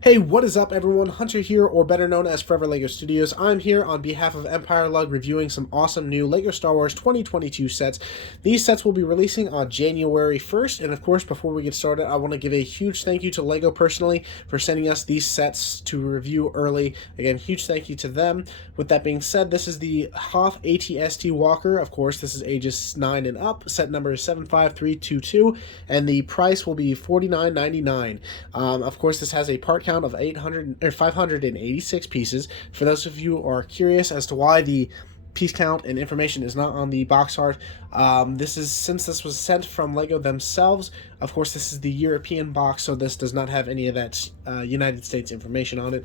Hey, what is up everyone? Hunter here, or better known as Forever LEGO Studios. I'm here on behalf of EmpireLUG reviewing some awesome new LEGO Star Wars 2022 sets. These sets will be releasing on January 1st, and of course, before we get started, I want to give a huge thank you to LEGO personally for sending us these sets to review early. Again, huge thank you to them. With that being said, this is the Hoth AT-AT Walker. Of course, this is ages 9 and up. Set number is 75322, and the price will be $49.99. Of course, this has a part count of 586 pieces. For those of you who are curious as to why the piece count and information is not on the box art, since this was sent from LEGO themselves. Of course, this is the European box, so this does not have any of that United States information on it.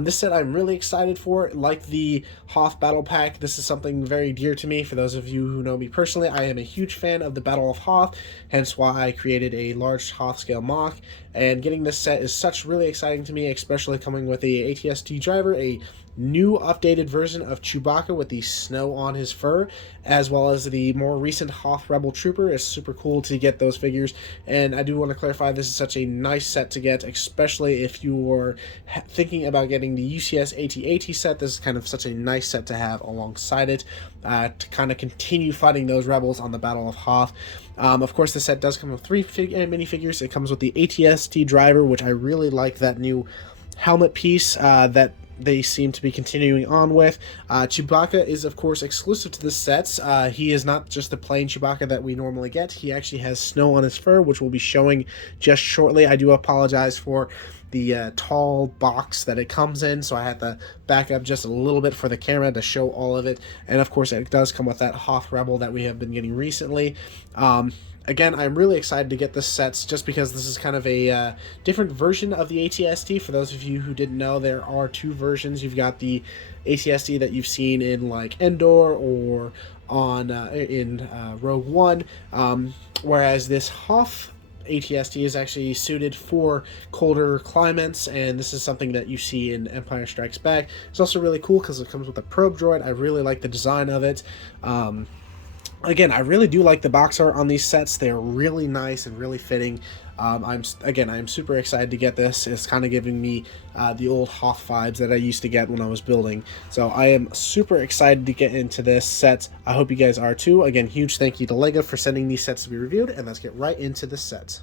This set I'm really excited for. Like the Hoth Battle Pack, this is something very dear to me. For those of you who know me personally, I am a huge fan of the Battle of Hoth, hence why I created a large Hoth scale mock. And getting this set is really exciting to me, especially coming with a AT-AT driver, a new updated version of Chewbacca with the snow on his fur, as well as the more recent Hoth Rebel Trooper. It's super cool to get those figures, and I do want to clarify this is such a nice set to get, especially if you are thinking about getting the UCS AT-AT set. This is kind of such a nice set to have alongside it to kind of continue fighting those rebels on the Battle of Hoth. Of course, the set does come with 3 minifigures. It comes with the AT-AT driver, which I really like that new helmet piece that they seem to be continuing on with. Chewbacca is, of course, exclusive to the sets. He is not just the plain Chewbacca that we normally get. He actually has snow on his fur, which we'll be showing just shortly. I do apologize for the tall box that it comes in, so I had to back up just a little bit for the camera to show all of it. And of course, it does come with that Hoth Rebel that we have been getting recently. Again, I'm really excited to get this sets just because this is kind of a different version of the AT-AT. For those of you who didn't know, there are 2 versions. You've got the AT-AT that you've seen in like Endor or on in Rogue One, whereas this Hoth AT-AT is actually suited for colder climates, and this is something that you see in Empire Strikes Back. It's also really cool because it comes with a probe droid. I really like the design of it. Again, I really do like the box art on these sets. They're really nice and really fitting. I'm super excited to get this. It's kind of giving me the old Hoth vibes that I used to get when I was building. So I am super excited to get into this set. I hope you guys are too. Again, huge thank you to LEGO for sending these sets to be reviewed, and let's get right into the sets.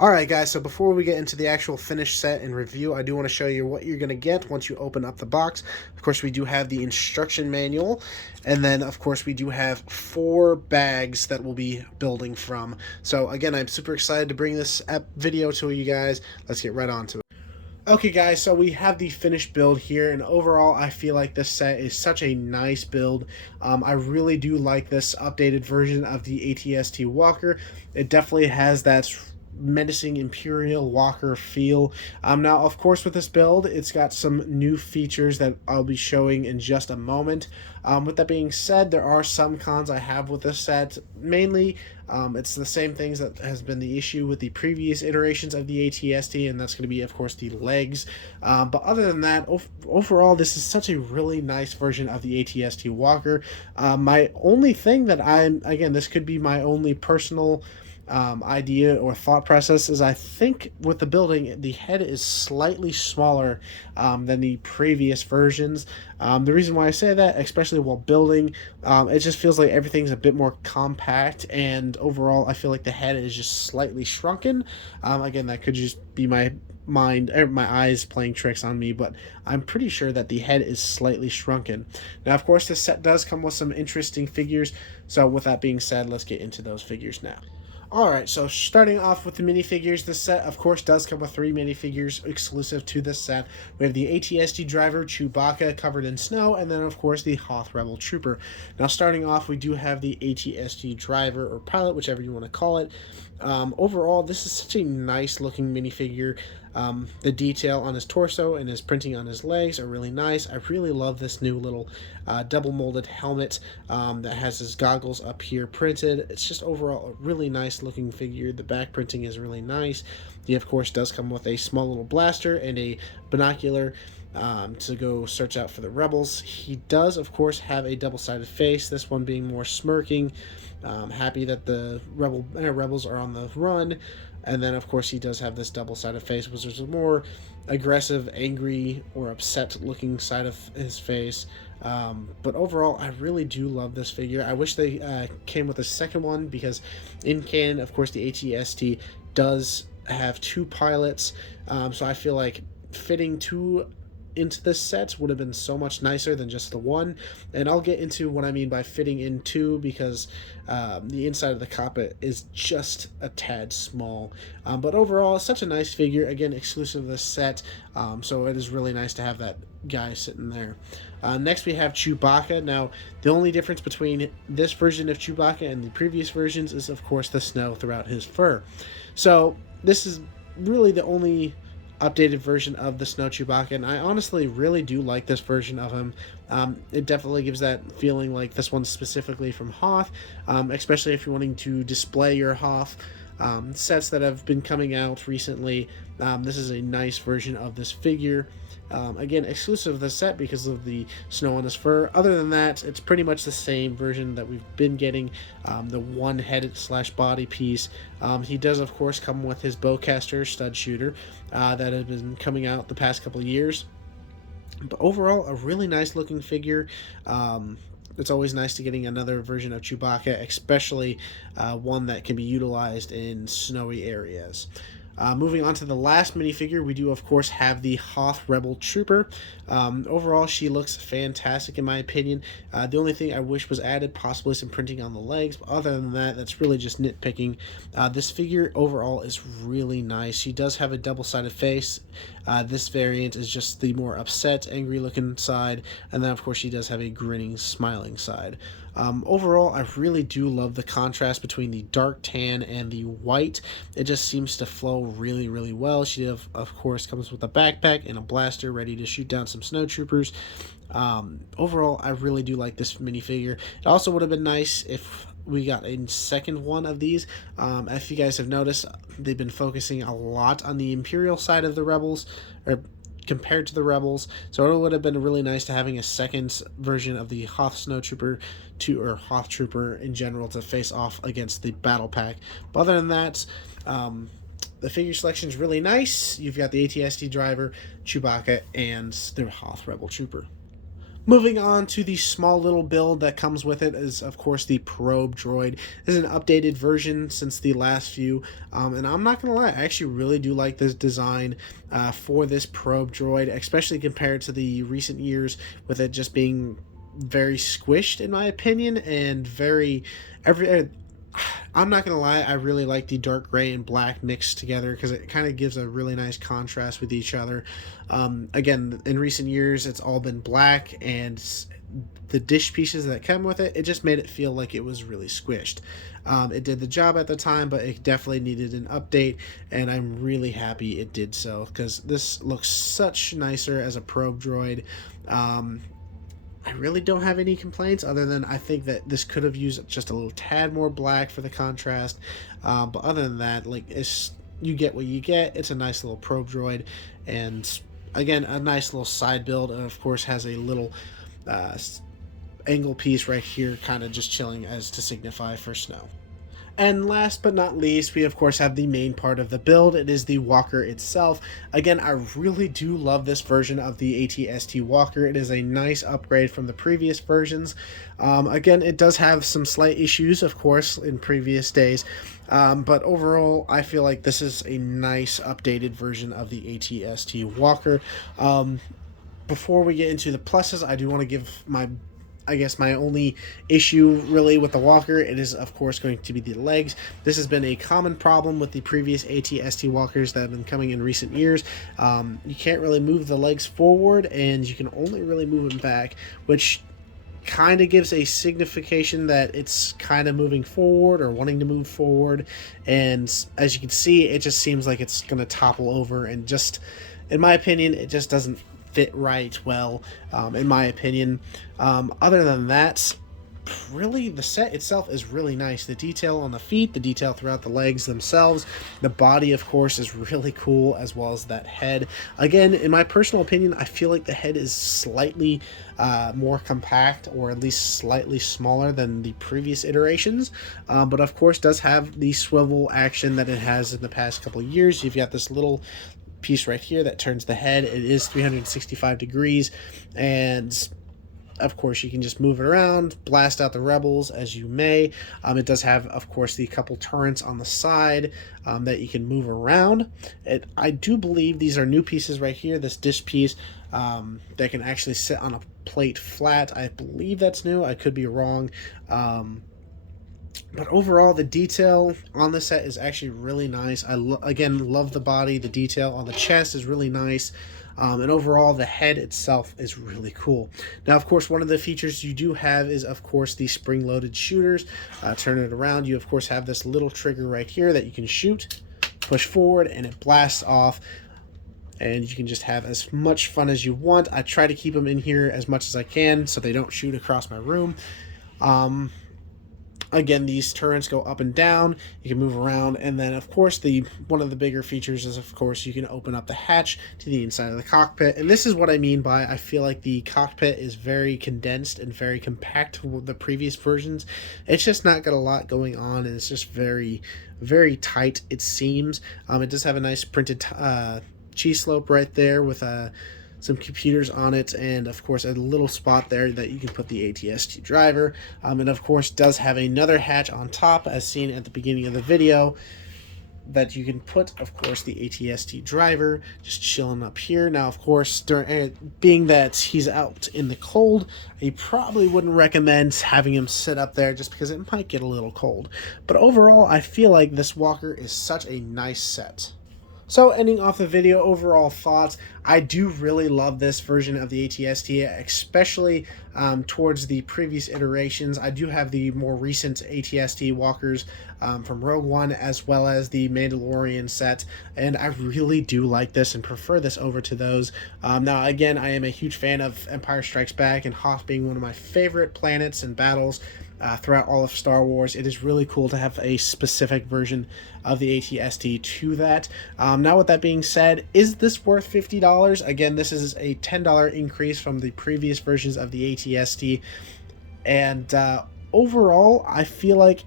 Alright guys, so before we get into the actual finished set and review, I do want to show you what you're going to get once you open up the box. Of course, we do have the instruction manual, and then of course we do have 4 bags that we'll be building from. So again, I'm super excited to bring this video to you guys. Let's get right on to it. Okay guys, so we have the finished build here, and overall I feel like this set is such a nice build. I really do like this updated version of the AT-AT Walker. It definitely has that menacing Imperial Walker feel. Now, of course, with this build, it's got some new features that I'll be showing in just a moment. With that being said, there are some cons I have with this set. Mainly, it's the same things that has been the issue with the previous iterations of the AT-AT, and that's going to be, of course, the legs. But other than that, overall, this is such a really nice version of the AT-AT Walker. My only thing that again, this could be my only personal idea or thought process is I think with the building, the head is slightly smaller than the previous versions. The reason why I say that, especially while building, it just feels like everything's a bit more compact, and overall I feel like the head is just slightly shrunken. Again, that could just be my eyes playing tricks on me, but I'm pretty sure that the head is slightly shrunken. Now, of course, this set does come with some interesting figures, so with that being said, let's get into those figures now. Alright, so starting off with the minifigures, this set, of course, does come with 3 minifigures exclusive to this set. We have the AT-AT driver, Chewbacca, covered in snow, and then, of course, the Hoth Rebel Trooper. Now, starting off, we do have the AT-AT driver, or pilot, whichever you want to call it. Overall, this is such a nice-looking minifigure. The detail on his torso and his printing on his legs are really nice. I really love this new little double-molded helmet that has his goggles up here printed. It's just overall a really nice looking figure. The back printing is really nice. He, of course, does come with a small little blaster and a binocular to go search out for the rebels. He does, of course, have a double-sided face, this one being more smirking, happy that the rebels are on the run. And then, of course, he does have this double-sided face, which is more aggressive, angry, or upset looking side of his face. But overall, I really do love this figure. I wish they came with a second one, because in canon, of course, the AT-ST does have two pilots. So I feel like fitting two into this set would have been so much nicer than just the one. And I'll get into what I mean by fitting in two, because the inside of the cockpit is just a tad small. But overall, it's such a nice figure. Again, exclusive of this set, so it is really nice to have that guy sitting there. Next, we have Chewbacca. Now, the only difference between this version of Chewbacca and the previous versions is, of course, the snow throughout his fur. So this is really the only updated version of the Snow Chewbacca, and I honestly really do like this version of him. It definitely gives that feeling like this one's specifically from Hoth, especially if you're wanting to display your Hoth sets that have been coming out recently. This is a nice version of this figure. Again, exclusive of the set because of the snow on his fur. Other than that, it's pretty much the same version that we've been getting, the one-headed / body piece. He does, of course, come with his bowcaster stud shooter that has been coming out the past couple of years. But overall, a really nice looking figure. It's always nice to getting another version of Chewbacca, especially one that can be utilized in snowy areas. Moving on to the last minifigure, we do, of course, have the Hoth Rebel Trooper. Overall, she looks fantastic in my opinion. The only thing I wish was added, possibly some printing on the legs, but other than that, that's really just nitpicking. This figure overall is really nice. She does have a double-sided face. This variant is just the more upset, angry-looking side, and then, of course, she does have a grinning, smiling side. Overall, I really do love the contrast between the dark tan and the white. It just seems to flow really, really well. She, of course, comes with a backpack and a blaster ready to shoot down some snowtroopers. Overall, I really do like this minifigure. It also would have been nice if we got a second one of these. If you guys have noticed, they've been focusing a lot on the Imperial side of the Rebels, or compared to the Rebels, so it would have been really nice to having a second version of the Hoth Snowtrooper or Hoth Trooper in general to face off against the battle pack. But other than that, the figure selection is really nice. You've got the AT-ST driver, Chewbacca, and the Hoth Rebel Trooper. Moving on to the small little build that comes with it is, of course, the probe droid. This is an updated version since the last few, and I'm not going to lie, I actually really do like this design for this probe droid, especially compared to the recent years with it just being very squished, in my opinion, and I'm not going to lie, I really like the dark gray and black mixed together because it kind of gives a really nice contrast with each other. Again, in recent years, it's all been black, and the dish pieces that come with it, it just made it feel like it was really squished. It did the job at the time, but it definitely needed an update, and I'm really happy it did so because this looks such nicer as a probe droid. I really don't have any complaints other than I think that this could have used just a little tad more black for the contrast. But other than that, like, you get what you get. It's a nice little probe droid, and again, a nice little side build, and of course has a little angle piece right here, kind of just chilling as to signify for snow. And last but not least, we of course have the main part of the build. It is the walker itself. Again, I really do love this version of the AT-ST walker. It is a nice upgrade from the previous versions. Again, it does have some slight issues, of course, in previous days. But overall, I feel like this is a nice updated version of the AT-ST walker. Before we get into the pluses, I do want to give my only issue really with the walker. It is, of course, going to be the legs. This has been a common problem with the previous AT-ST walkers that have been coming in recent years. You can't really move the legs forward, and you can only really move them back, which kind of gives a signification that it's kind of moving forward or wanting to move forward. And as you can see, it just seems like it's going to topple over, and just, in my opinion, it just doesn't fit right well, in my opinion. Other than that, really the set itself is really nice. The detail on the feet, the detail throughout the legs themselves, the body of course is really cool, as well as that head. Again, in my personal opinion, I feel like the head is slightly more compact, or at least slightly smaller than the previous iterations, but of course does have the swivel action that it has in the past couple of years. You've got this little piece right here that turns the head. It is 365 degrees, and of course you can just move it around, blast out the rebels as you may. It does have, of course, the couple turrets on the side that you can move around. I do believe these are new pieces right here. This dish piece that can actually sit on a plate flat, I believe that's new. I could be wrong. But overall, the detail on the set is actually really nice. Again, love the body. The detail on the chest is really nice. And overall, the head itself is really cool. Now, of course, one of the features you do have is, of course, the spring-loaded shooters. Turn it around. You, of course, have this little trigger right here that you can shoot, push forward, and it blasts off. And you can just have as much fun as you want. I try to keep them in here as much as I can so they don't shoot across my room. Again, these turrets go up and down. You can move around, and then of course one of the bigger features is, of course, you can open up the hatch to the inside of the cockpit. And this is what I mean by I feel like the cockpit is very condensed and very compact with the previous versions. It's just not got a lot going on, and it's just very, very tight, it seems. It does have a nice printed cheese slope right there with some computers on it, and of course a little spot there that you can put the AT-AT driver, and of course does have another hatch on top as seen at the beginning of the video that you can put, of course, the AT-AT driver just chilling up here. Now, of course, being that he's out in the cold, I probably wouldn't recommend having him sit up there just because it might get a little cold. But overall, I feel like this walker is such a nice set. So ending off the video, overall thoughts, I do really love this version of the AT-AT, especially towards the previous iterations. I do have the more recent AT-AT walkers from Rogue One as well as the Mandalorian set, and I really do like this and prefer this over to those. Now again, I am a huge fan of Empire Strikes Back and Hoth being one of my favorite planets and battles throughout all of Star Wars. It is really cool to have a specific version of the AT-AT to that. Now with that being said, is this worth $50? Again, this is a $10 increase from the previous versions of the AT-AT, and overall I feel like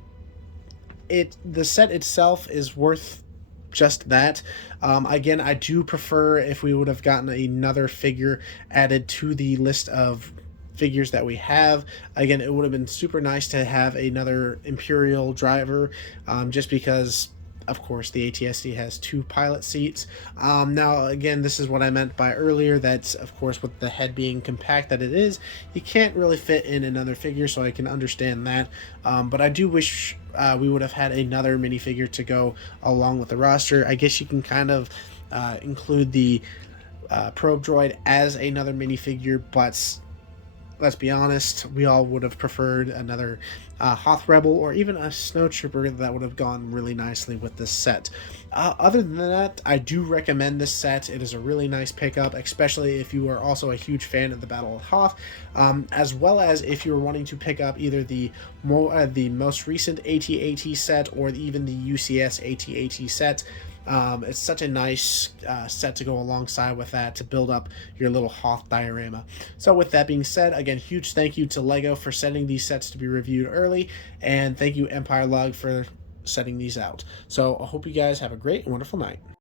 the set itself is worth just that. Again, I do prefer if we would have gotten another figure added to the list of figures that we have. Again, it would have been super nice to have another Imperial driver, just because of course the AT-AT has 2 pilot seats. Now again, this is what I meant by earlier, that of course with the head being compact that it is, you can't really fit in another figure, so I can understand that. But I do wish we would have had another minifigure to go along with the roster. I guess you can kind of include the probe droid as another minifigure, but let's be honest, we all would have preferred another Hoth Rebel or even a Snowtrooper that would have gone really nicely with this set. Other than that, I do recommend this set. It is a really nice pickup, especially if you are also a huge fan of the Battle of Hoth, as well as if you're wanting to pick up either the most recent AT-AT set or even the UCS AT-AT set. It's such a nice set to go alongside with that to build up your little Hoth diorama. So with that being said, again, huge thank you to LEGO for sending these sets to be reviewed early, and thank you EmpireLUG for setting these out. So I hope you guys have a great and wonderful night.